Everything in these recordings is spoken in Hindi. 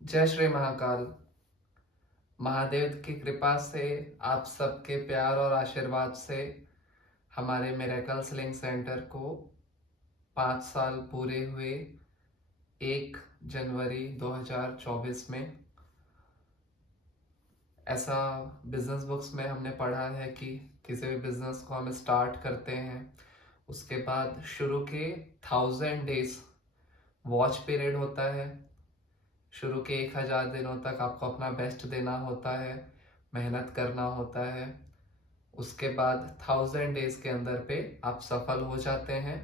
जय श्री महाकाल। महादेव की कृपा से, आप सबके प्यार और आशीर्वाद से हमारे मिरेकल हीलिंग सेंटर को 5 साल पूरे हुए 1 जनवरी 2024 में। ऐसा बिजनेस बुक्स में हमने पढ़ा है कि किसी भी बिजनेस को हम स्टार्ट करते हैं, उसके बाद शुरू के 1000 डेज वॉच पीरियड होता है। शुरू के 1000 दिनों तक आपको अपना बेस्ट देना होता है, मेहनत करना होता है। उसके बाद 1000 डेज के अंदर पे आप सफल हो जाते हैं।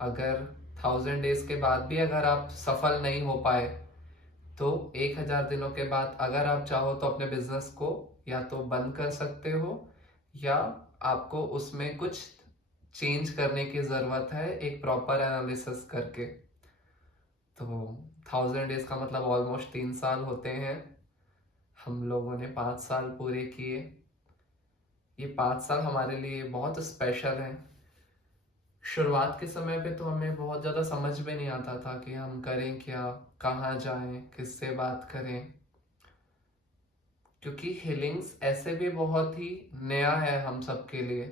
अगर 1000 डेज के बाद भी अगर आप सफल नहीं हो पाए तो 1000 दिनों के बाद अगर आप चाहो तो अपने बिजनेस को या तो बंद कर सकते हो या आपको उसमें कुछ चेंज करने की ज़रूरत है, एक प्रॉपर एनालिसिस करके। तो 1000 डेज का मतलब ऑलमोस्ट 3 साल होते हैं। हम लोगों ने 5 साल पूरे किए। ये 5 साल हमारे लिए बहुत स्पेशल है। शुरुआत के समय पे तो हमें बहुत ज़्यादा समझ में नहीं आता था कि हम करें क्या, कहाँ जाएं, किससे बात करें, क्योंकि हीलिंग्स ऐसे भी बहुत ही नया है हम सब के लिए।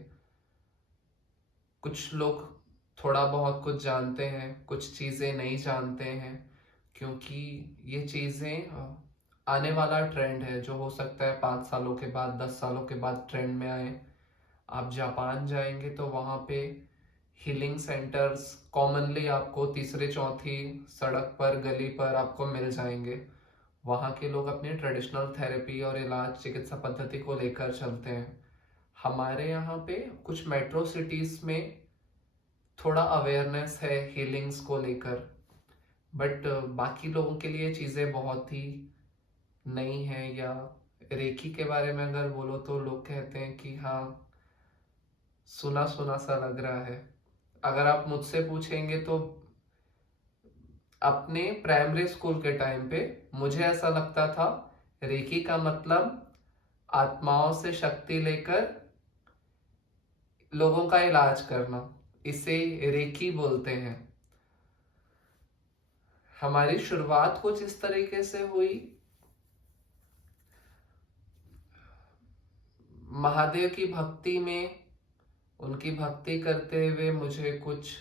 कुछ लोग थोड़ा बहुत कुछ जानते हैं, कुछ चीज़ें नहीं जानते हैं, क्योंकि ये चीज़ें आने वाला ट्रेंड है जो हो सकता है 5 सालों के बाद, 10 सालों के बाद ट्रेंड में आए। आप जापान जाएंगे तो वहाँ पे हीलिंग सेंटर्स कॉमनली आपको तीसरे चौथी सड़क पर, गली पर आपको मिल जाएंगे। वहाँ के लोग अपनी ट्रेडिशनल थेरेपी और इलाज, चिकित्सा पद्धति को लेकर चलते हैं। हमारे यहाँ पे कुछ मेट्रो सिटीज़ में थोड़ा अवेयरनेस है हीलिंग्स को लेकर, बट बाकी लोगों के लिए चीज़ें बहुत ही नई हैं। या रेकी के बारे में अगर बोलो तो लोग कहते हैं कि हाँ, सुना सुना सा लग रहा है। अगर आप मुझसे पूछेंगे तो अपने प्राइमरी स्कूल के टाइम पे मुझे ऐसा लगता था रेकी का मतलब आत्माओं से शक्ति लेकर लोगों का इलाज करना, इसे रेकी बोलते हैं। हमारी शुरुआत कुछ इस तरीके से हुई। महादेव की भक्ति में, उनकी भक्ति करते हुए मुझे कुछ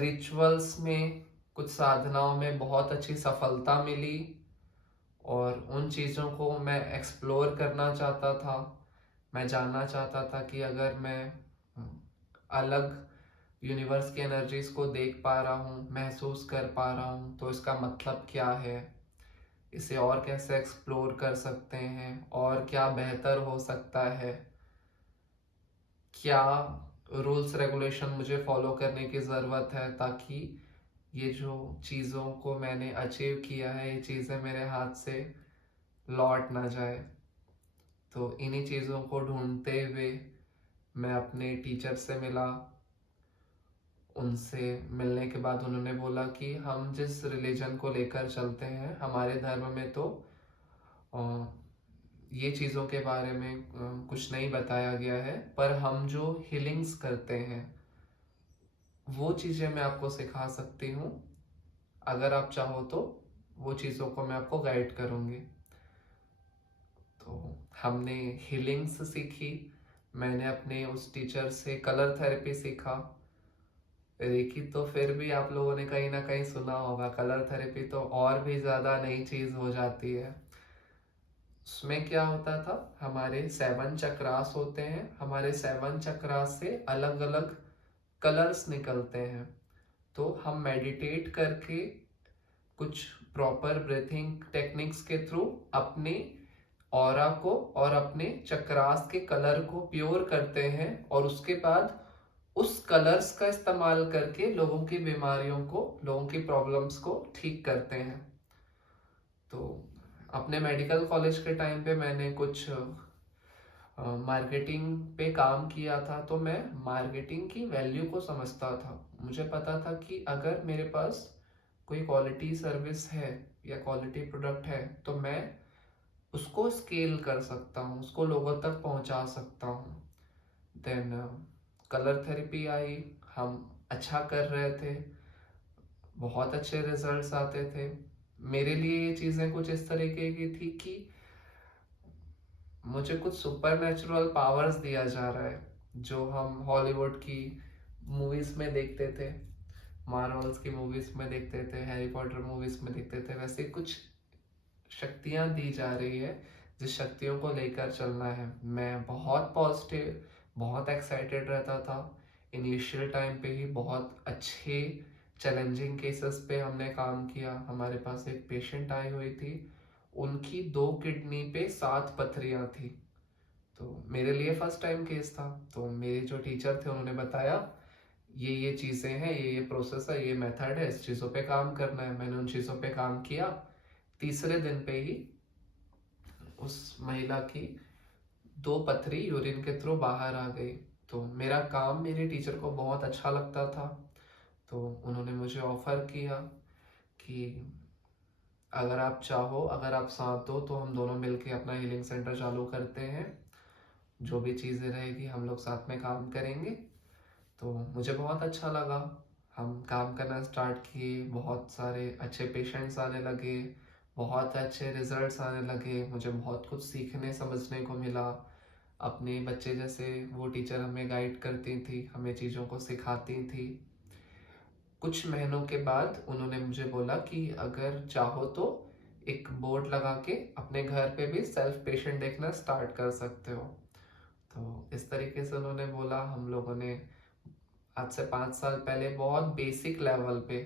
रिचुअल्स में, कुछ साधनाओं में बहुत अच्छी सफलता मिली और उन चीज़ों को मैं एक्सप्लोर करना चाहता था। मैं जानना चाहता था कि अगर मैं अलग यूनिवर्स की एनर्जीज को देख पा रहा हूँ, महसूस कर पा रहा हूँ, तो इसका मतलब क्या है, इसे और कैसे एक्सप्लोर कर सकते हैं और क्या बेहतर हो सकता है, क्या रूल्स रेगुलेशन मुझे फॉलो करने की ज़रूरत है ताकि ये जो चीज़ों को मैंने अचीव किया है, ये चीज़ें मेरे हाथ से लौट ना जाए। तो इन्हीं चीज़ों को ढूंढते हुए मैं अपने टीचर से मिला। उनसे मिलने के बाद उन्होंने बोला कि हम जिस रिलीजन को लेकर चलते हैं, हमारे धर्म में तो ये चीज़ों के बारे में कुछ नहीं बताया गया है, पर हम जो हीलिंग्स करते हैं वो चीज़ें मैं आपको सिखा सकती हूँ। अगर आप चाहो तो वो चीज़ों को मैं आपको गाइड करूँगी। तो हमने हीलिंग्स सीखी। मैंने अपने उस टीचर से कलर थेरेपी सीखा। रेकी तो फिर भी आप लोगों ने कहीं ना कहीं सुना होगा, कलर थेरेपी तो और भी ज़्यादा नई चीज़ हो जाती है। उसमें क्या होता था, हमारे 7 चक्रास होते हैं, हमारे 7 चक्रास से अलग अलग कलर्स निकलते हैं। तो हम मेडिटेट करके कुछ प्रॉपर ब्रीथिंग टेक्निक्स के थ्रू अपने ऑरा को और अपने चक्रास के कलर को प्योर करते हैं और उसके बाद उस कलर्स का इस्तेमाल करके लोगों की बीमारियों को, लोगों की प्रॉब्लम्स को ठीक करते हैं। तो अपने मेडिकल कॉलेज के टाइम पे मैंने कुछ मार्केटिंग पे काम किया था, तो मैं मार्केटिंग की वैल्यू को समझता था। मुझे पता था कि अगर मेरे पास कोई क्वालिटी सर्विस है या क्वालिटी प्रोडक्ट है तो मैं उसको स्केल कर सकता हूँ, उसको लोगों तक पहुँचा सकता हूँ। Then colour therapy I. हम अच्छा कर रहे थे, बहुत अच्छे रिजल्ट्स आते थे। मेरे लिए ये चीज़ें कुछ इस तरीके की थी कि मुझे कुछ सुपर नेचुरल पावर्स दिया जा रहा है, जो हम हॉलीवुड की मूवीज में देखते थे, मार्वल्स की मूवीज में देखते थे, हैरी पॉटर मूवीज में देखते थे। वैसे कुछ शक्तियां दी जा रही है, जिस शक्तियों को लेकर चलना है। मैं बहुत पॉजिटिव, बहुत एक्साइटेड रहता था। इनिशियल टाइम पे ही बहुत अच्छे चैलेंजिंग केसेस पे हमने काम किया। हमारे पास एक पेशेंट आई हुई थी, उनकी 2 किडनी पे 7 पथरियां थी। तो मेरे लिए फर्स्ट टाइम केस था। तो मेरे जो टीचर थे उन्होंने बताया ये चीज़ें हैं, ये प्रोसेस है, ये मेथड है, इस चीज़ों पे काम करना है। मैंने उन चीज़ों पे काम किया। तीसरे दिन पे ही उस महिला की 2 पथरी यूरिन के थ्रू बाहर आ गई। तो मेरा काम मेरे टीचर को बहुत अच्छा लगता था। तो उन्होंने मुझे ऑफर किया कि अगर आप चाहो, अगर आप साथ हो, तो हम दोनों मिलके अपना हीलिंग सेंटर चालू करते हैं। जो भी चीज़ें रहेगी हम लोग साथ में काम करेंगे। तो मुझे बहुत अच्छा लगा। हम काम करना स्टार्ट किए, बहुत सारे अच्छे पेशेंट्स आने लगे, बहुत अच्छे रिजल्ट्स आने लगे। मुझे बहुत कुछ सीखने समझने को मिला। अपने बच्चे जैसे वो टीचर हमें गाइड करती थी, हमें चीज़ों को सिखाती थी। कुछ महीनों के बाद उन्होंने मुझे बोला कि अगर चाहो तो एक बोर्ड लगा के अपने घर पे भी सेल्फ पेशेंट देखना स्टार्ट कर सकते हो। तो इस तरीके से उन्होंने बोला। हम लोगों ने आज से 5 साल पहले बहुत बेसिक लेवल पे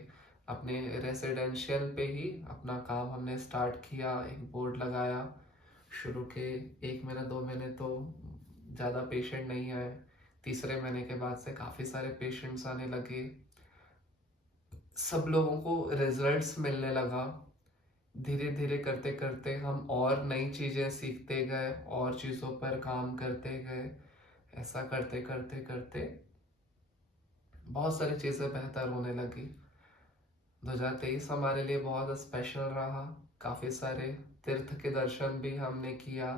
अपने रेसिडेंशियल पे ही अपना काम हमने स्टार्ट किया। एक बोर्ड लगाया। शुरू के 1 महीने 2 महीने तो ज़्यादा पेशेंट नहीं आए। तीसरे महीने के बाद से काफ़ी सारे पेशेंट्स आने लगे। सब लोगों को रिजल्ट्स मिलने लगा। धीरे धीरे करते करते हम और नई चीज़ें सीखते गए, और चीज़ों पर काम करते गए। ऐसा करते करते करते बहुत सारी चीज़ें बेहतर होने लगी। 2023 हमारे लिए बहुत स्पेशल रहा। काफ़ी सारे तीर्थ के दर्शन भी हमने किया।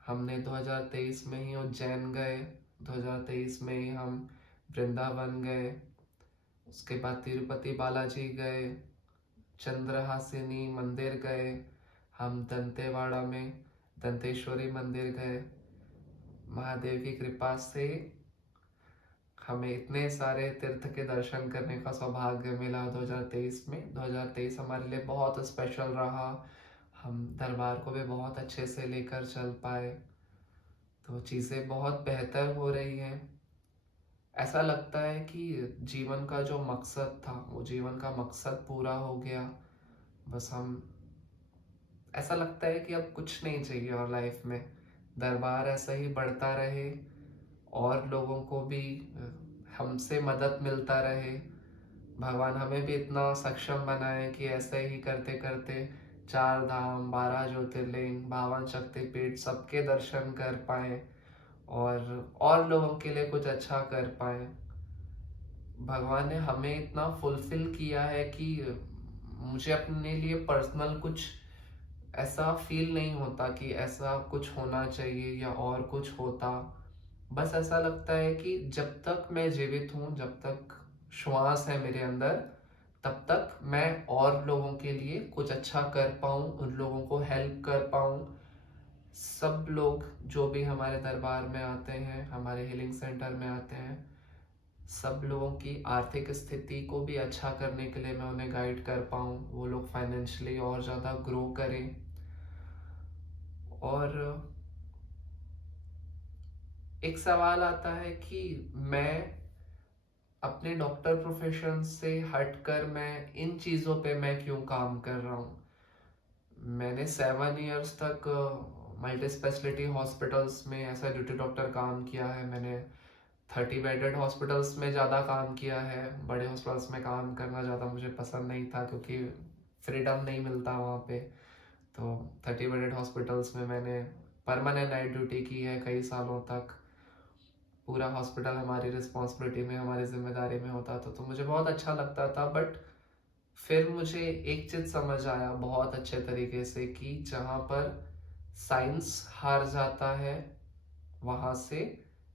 हमने 2023 में ही उज्जैन गए, 2023 में ही हम वृंदावन गए, उसके बाद तिरुपति बालाजी गए, चंद्रहासिनी मंदिर गए, हम दंतेवाड़ा में दंतेश्वरी मंदिर गए। महादेव की कृपा से हमें इतने सारे तीर्थ के दर्शन करने का सौभाग्य मिला 2023 में। 2023 हमारे लिए बहुत स्पेशल रहा। हम दरबार को भी बहुत अच्छे से लेकर चल पाए। तो चीज़ें बहुत बेहतर हो रही हैं। ऐसा लगता है कि जीवन का जो मकसद था, वो जीवन का मकसद पूरा हो गया। बस हम, ऐसा लगता है कि अब कुछ नहीं चाहिए और लाइफ में। दरबार ऐसा ही बढ़ता रहे, और लोगों को भी हमसे मदद मिलता रहे। भगवान हमें भी इतना सक्षम बनाए कि ऐसे ही करते करते 4 धाम, 12 ज्योतिर्लिंग, 52 शक्तिपीठ सबके दर्शन कर पाए, और लोगों के लिए कुछ अच्छा कर पाए। भगवान ने हमें इतना फुलफिल किया है कि मुझे अपने लिए पर्सनल कुछ ऐसा फील नहीं होता कि ऐसा कुछ होना चाहिए या और कुछ होता। बस ऐसा लगता है कि जब तक मैं जीवित हूँ, जब तक श्वास है मेरे अंदर, तब तक मैं और लोगों के लिए कुछ अच्छा कर पाऊँ, उन लोगों को हेल्प कर पाऊँ। सब लोग जो भी हमारे दरबार में आते हैं, हमारे हीलिंग सेंटर में आते हैं, सब लोगों की आर्थिक स्थिति को भी अच्छा करने के लिए मैं उन्हें गाइड कर पाऊँ, वो लोग फाइनेंशियली और ज़्यादा ग्रो करें। और एक सवाल आता है कि मैं अपने डॉक्टर प्रोफेशन से हटकर मैं इन चीज़ों पे मैं क्यों काम कर रहा हूँ। मैंने 7 इयर्स तक मल्टी स्पेशलिटी हॉस्पिटल्स में एज ए ड्यूटी डॉक्टर काम किया है। मैंने 30 बेडेड हॉस्पिटल्स में ज़्यादा काम किया है। बड़े हॉस्पिटल्स में काम करना ज़्यादा मुझे पसंद नहीं था, क्योंकि फ्रीडम नहीं मिलता वहाँ पे। तो 30 बेडेड हॉस्पिटल्स में मैंने परमानेंट नाइट ड्यूटी की है कई सालों तक। पूरा हॉस्पिटल हमारी रिस्पॉन्सिबिलिटी में, हमारी जिम्मेदारी में होता था, तो मुझे बहुत अच्छा लगता था। बट फिर मुझे एक चीज़ समझ आया बहुत अच्छे तरीके से कि जहाँ पर साइंस हार जाता है, वहाँ से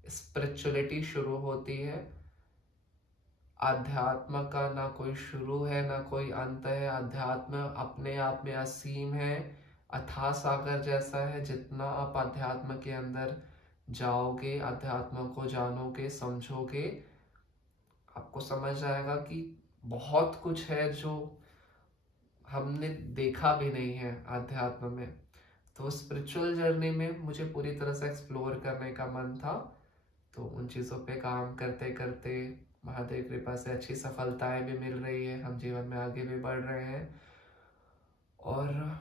स्पिरिचुअलिटी शुरू होती है। अध्यात्म का ना कोई शुरू है ना कोई अंत है। अध्यात्म अपने आप में असीम है, अथाह सागर जैसा है। जितना आप अध्यात्म के अंदर जाओगे, अध्यात्म को जानोगे, समझोगे, आपको समझ आएगा कि बहुत कुछ है जो हमने देखा भी नहीं है अध्यात्म में। तो स्पिरिचुअल जर्नी में मुझे पूरी तरह से एक्सप्लोर करने का मन था। तो उन चीज़ों पे काम करते करते महादेव कृपा से अच्छी सफलताएं भी मिल रही है, हम जीवन में आगे भी बढ़ रहे हैं और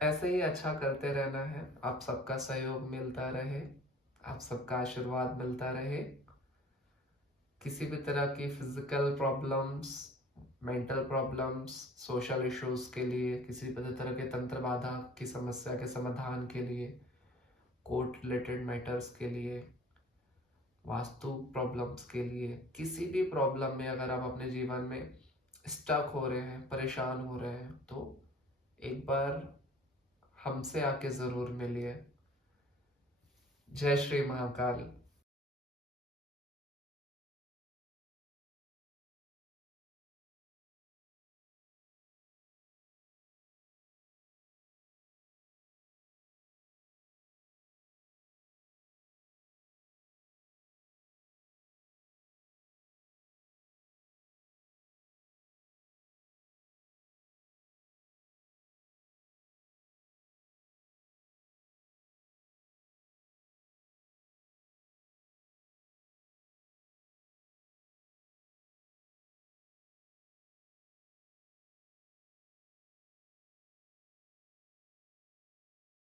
ऐसे ही अच्छा करते रहना है। आप सबका सहयोग मिलता रहे, आप सबका आशीर्वाद मिलता रहे। किसी भी तरह की physical problems, mental problems, social issues के लिए, किसी भी तरह के तंत्र बाधा की समस्या के समाधान के लिए, कोर्ट रिलेटेड मैटर्स के लिए, वास्तु प्रॉब्लम्स के लिए, किसी भी प्रॉब्लम में अगर आप अपने जीवन में स्टक हो रहे हैं, परेशान हो रहे हैं, तो एक बार हमसे आके ज़रूर मिलिए। जय श्री महाकाल।